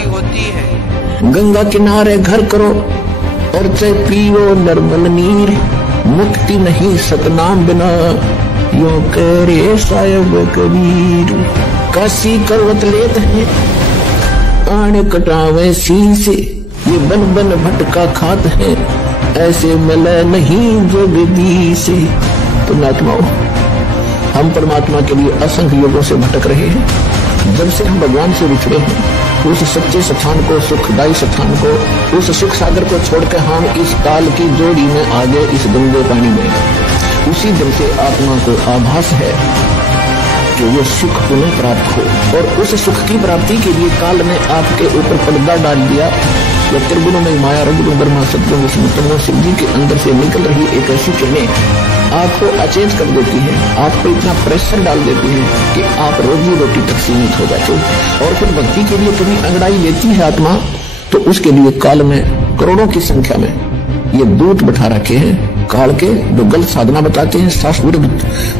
की होती है। गंगा किनारे घर करो और चाहे पियो निर्मल नीर, मुक्ति नहीं सतनाम बिना, यूं कह रे साहिब कबीर। काशी करवत लेत है आने कटावे शीसे, ये बन बन भटका खात है, ऐसे मिले नहीं जगदी से। तो नात्माओं, हम परमात्मा के लिए असंख्य युगों से भटक रहे हैं। जब से हम भगवान से बिछड़े हैं, उस सच्चे स्थान को, सुखदायी स्थान को, उस सुख सागर को छोड़कर हम इस काल की जोड़ी में आ गए, इस गंदे पानी में। उसी दिन से आत्मा को आभास है कि वो सुख पुनः प्राप्त हो, और उस सुख की प्राप्ति के लिए काल ने आपके ऊपर पर्दा डाल दिया। या त्रिगुणों में माया, रघुगुण ब्रह्मा सत्गुण विष्णु तमो शिव जी के अंदर से निकल रही एक ऐसी किरणें आपको अचेत कर देती है, आपको इतना प्रेशर डाल देती है कि आप रोजी रोटी तक सीमित हो जाते हो। और फिर भक्ति के लिए कभी अंगड़ाई लेती है आत्मा, तो उसके लिए काल में करोड़ों की संख्या में ये दूत बैठा रखे हैं काल के, जो गलत साधना बताते हैं, शास्त्र विरुद्ध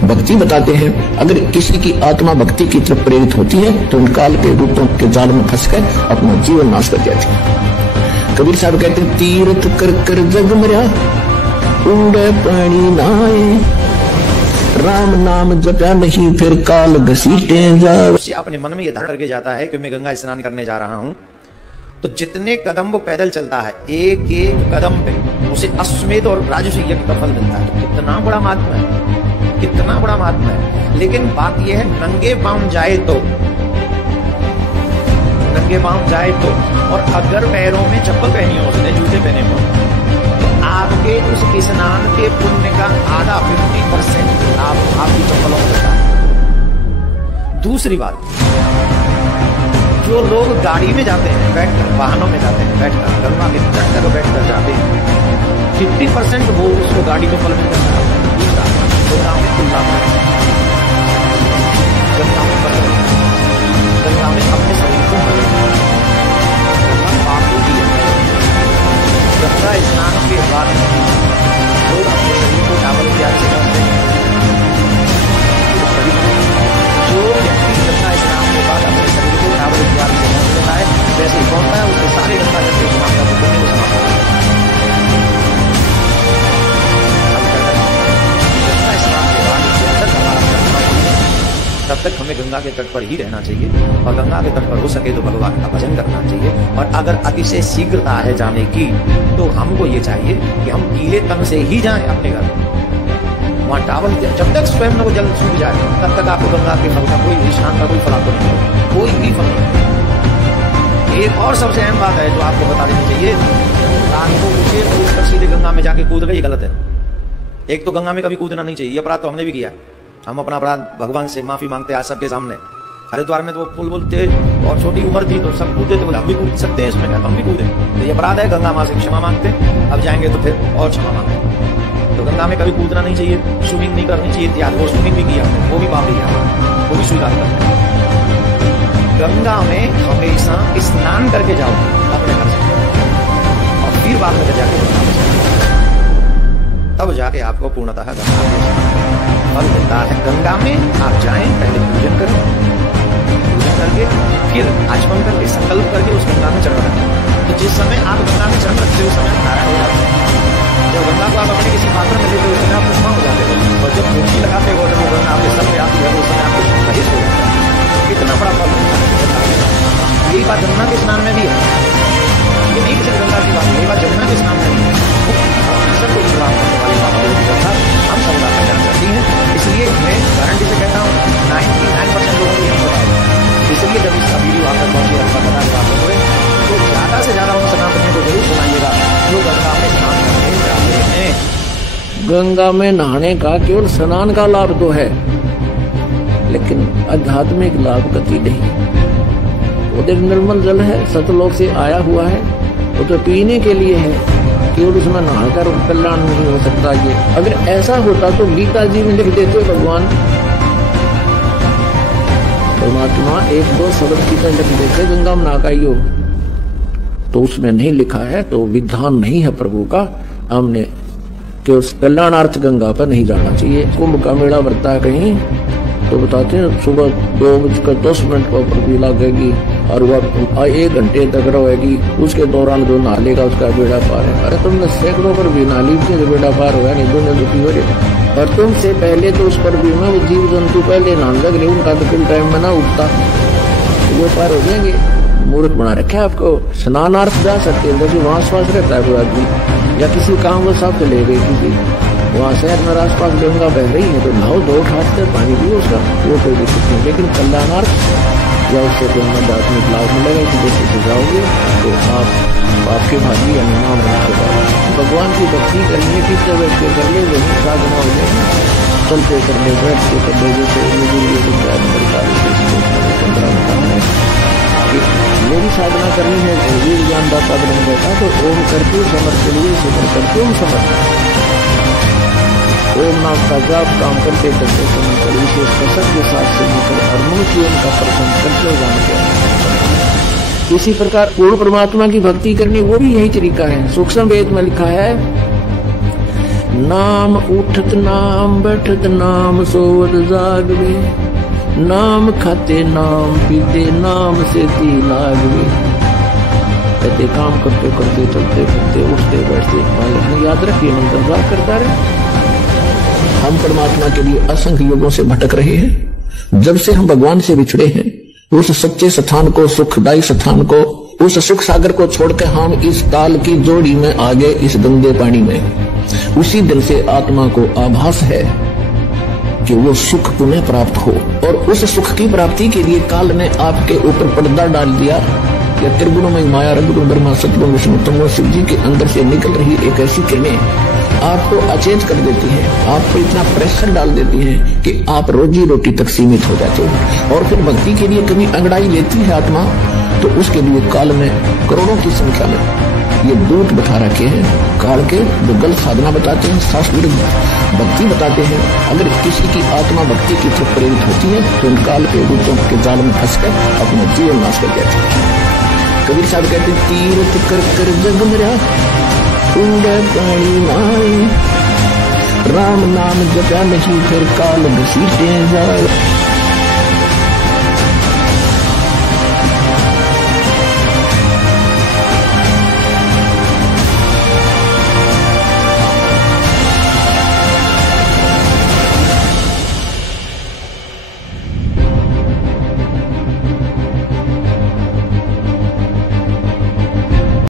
भक्ति बताते हैं। अगर किसी की आत्मा भक्ति की तरफ प्रेरित होती है तो उन काल के दूतों के जाल में फंसकर अपना जीवन नाश कर जाती है। कबीर साहब कहते हैं, तीर्थ कर कर जग मर्या उंडे पानी नाए, राम नाम जपया नहीं फिर काल घसीटे जाए। अपने मन में ये धारण करके जाता है कि मैं गंगा स्नान करने जा रहा हूँ, तो जितने कदम वो पैदल चलता है, एक एक कदम पे उसे अश्वमेध और राजस्व यज्ञ का फल मिलता है। तो कितना बड़ा महात्मा है, कितना बड़ा महात्मा है। लेकिन बात यह है, नंगे पांव जाए तो, नंगे पांव जाए तो, और अगर पैरों में चप्पल पहनी हो, उसने जूते पहने हो, तो आपके उस स्नान के पुण्य का आधा 50% आपकी चप्पलों में होता है। दूसरी बात, जो लोग गाड़ी में जाते हैं बैठकर, वाहनों में जाते हैं बैठकर, गंगा के तट तक बैठकर जाते हैं, 50% वो उसको गाड़ी को फल मिलता है। दूसरा, गंगा में खुला गंगा में बदल, गंगा में अपने शरीर को बदल, पाप होती है। गंगा स्नान के बाद लोग अपने शरीर को चावल प्यार से करते हैं। जो व्यक्ति गंगा स्नान के बाद अपने शरीर को चावल प्यार से कर देता है, वैसे ही पहुंचता है, उसके सारे गंगा जल के स्नान का पुण्य को समाप्त होता है। गंगा स्नान के बाद जब तक हमारा करना चाहिए, तब तक हमें गंगा के तट पर ही रहना चाहिए, और गंगा के तट पर हो सके तो भगवान का भजन करना चाहिए। और अगर अतिशय शीघ्रता है जाने की, तो हमको ये चाहिए कि हम गीले तन से ही जाएं अपने घर। वहां टावल, जब तक स्वयं को जल सूख जाए, तब तक आपको गंगा के फल का कोई स्नान का कोई फल आपको नहीं होगा, कोई भी फल नहीं। एक और सबसे अहम बात है जो आपको बता देनी चाहिए, रात को उठे और उठकर सीधे गंगा में जाके कूद गए, ये गलत है। एक तो गंगा में कभी कूदना नहीं चाहिए, ये अपराध तो हमने भी किया। हम अपना अपराध भगवान से माफी मांगते आज सबके सामने। हरिद्वार में तो पुल बोलते और छोटी उम्र थी तो सब कूदते, तो हम भी कूद सकते हैं इसमें, हम भी कूदे, तो ये अपराध है। गंगा माँ से क्षमा मांगते, अब जाएंगे तो फिर और क्षमा मांगते। तो गंगा में कभी कूदना नहीं चाहिए, स्विमिंग नहीं करनी चाहिए, त्याग वो स्विमिंग भी किया, वो भी पाप किया, वो भी स्वीकार करते हैं। गंगा में हमेशा स्नान करके जाओ अपने घर से, और फिर बाद में जाके तब जाके आपको पूर्णतः गंगा फल मिलता है। गंगा में आप जाएं, पहले पूजन करें, पूजन करके फिर आचमन करके संकल्प करके उस गंगा में चढ़ रखें। तो जिस समय आप गंगा में चढ़ रखते हो उस समय नारायण हो जाते हैं। जब गंगा को आप अपने किसी पात्र में लेते हो उसमें आप पुष्पा हो जाते हो, और जब मुट्ठी लगाते हो जब वो गंगा आपके सर पे आती है उस समय आपको महेश हो जाता है। कितना बड़ा फल मिलता है। यही बात गंगा के स्नान में भी है, ये नहीं सिर्फ गंगा की बात, यही बात जमुना के स्नान में भी है। सबको विश्वास करने वाली बात हम सब का जान करती है। इसलिए मैं गारंटी से कहता हूँ 99% लोगों को नहीं पता है। इसलिए जब इसका वीडियो आकर पहुंचे तो ज्यादा से ज्यादा उन सनातनियों को जरूर सुनाइएगा जो गंगा में स्नान करने जाते हैं। गंगा में नहाने का केवल स्नान का लाभ तो है, लेकिन आध्यात्मिक लाभ कति नहीं। उधर निर्मल जल है, सतलोक से आया हुआ है, वो तो पीने के लिए है, केवल उसमें नहाकर कल्याण नहीं हो सकता। ये अगर ऐसा होता तो गीता जी में लिख देते भगवान परमात्मा एक दो शब्द की तरह लिख देते गंगा में नहाइयो, तो उसमें नहीं लिखा है, तो विधान नहीं है प्रभु का। हमने कि उस कल्याणार्थ गंगा पर नहीं जाना चाहिए। कुंभ का मेला भरता है कहीं तो बताते हैं सुबह 2:10 पर पृथ्वी लागेगी और वह 1 घंटे तक रहेगी, उसके दौरान जो नहा लेगा उसका बेड़ा पार है। अरे तुमने सैकड़ों पर भी नहा ली तो बेड़ा पार होगा नहीं, दुनिया दुखी हो रही। और तुमसे पहले तो उस पर भी में वो जीव जंतु पहले नहाने लग रहे, उनका तो कुल टाइम में ना उठता, वो पार हो जाएंगे। मूर्ख बना रखे आपको। स्नानार्थ जा सकते हैं, जैसे वहां श्वास रहता है कोई आदमी या किसी काम को साफ ले गई किसी वहां शहर में आसपास गंगा बह रही है तो नहाओ, 2 ठाट कर पानी पियो उसका, वो कोई दिक्कत नहीं। लेकिन कल्याणार्थ या उससे कोई आध्यात्मिक लाभ मिलेगा कि जैसे से जाओगे तो आप आपके भागी या नाम भगवान की भक्ति करने की तो बैठ के कर ले, वही साधना हो जाएगी। चलते कर ले, बैठ के कर ले, जैसे मेरी साधना करनी है, वीर ज्ञानदाता बन बैठा तो ओम करके समर्थ के लिए सिमर करके ओम समर्थ ओम नाम का जाप काम करते करते समय कर विशेष कसर के साथ से मिलकर हर मनुष्य का प्रसन्न करते जान। इसी प्रकार पूर्ण परमात्मा की भक्ति करनी वो भी यही तरीका है। सूक्ष्म वेद में लिखा है, नाम उठत नाम बैठत नाम सोवत जागवे, नाम खाते नाम पीते नाम से ती लागवे। कहते काम करते करते चलते फिरते उठते बैठते मालिक याद रखिए मंत्र जाप करता रहे। हम परमात्मा के लिए असंख्य युगों से भटक रहे हैं। जब से हम भगवान से बिछड़े हैं, उस सच्चे स्थान को, सुखदायी स्थान को, उस सुख सागर को छोड़कर हम इस काल की जोड़ी में आ गए, इस गंदे पानी में। उसी दिन से आत्मा को आभास है कि वो सुख पुनः प्राप्त हो, और उस सुख की प्राप्ति के लिए काल ने आपके ऊपर पर्दा डाल दिया। या त्रिगुणमय माया रघुगुण ब्रह्मा सतगुण विष्णु तमोगुण शिव जी के अंदर से निकल रही एक ऐसी किरणें आपको अचेत कर देती है, आपको इतना प्रेशर डाल देती है कि आप रोजी रोटी तक सीमित हो जाते हो। और फिर भक्ति के लिए कभी अंगड़ाई लेती है आत्मा, तो उसके लिए काल में करोड़ों की संख्या में ये दूत बैठा रखे हैं, काल के जो गलत साधना बताते हैं, शास्त्र भक्ति बताते हैं। अगर किसी की आत्मा भक्ति की तरफ प्रेरित होती है तो उन काल के दूतों के जाल में फंसकर अपना जीवन नाश कर देते हैं। कबीर साहब कहते तीर्थ कर कर जग मेरा उंडे पानी माए, राम नाम जपा नहीं फिर काल घसीटे जाए।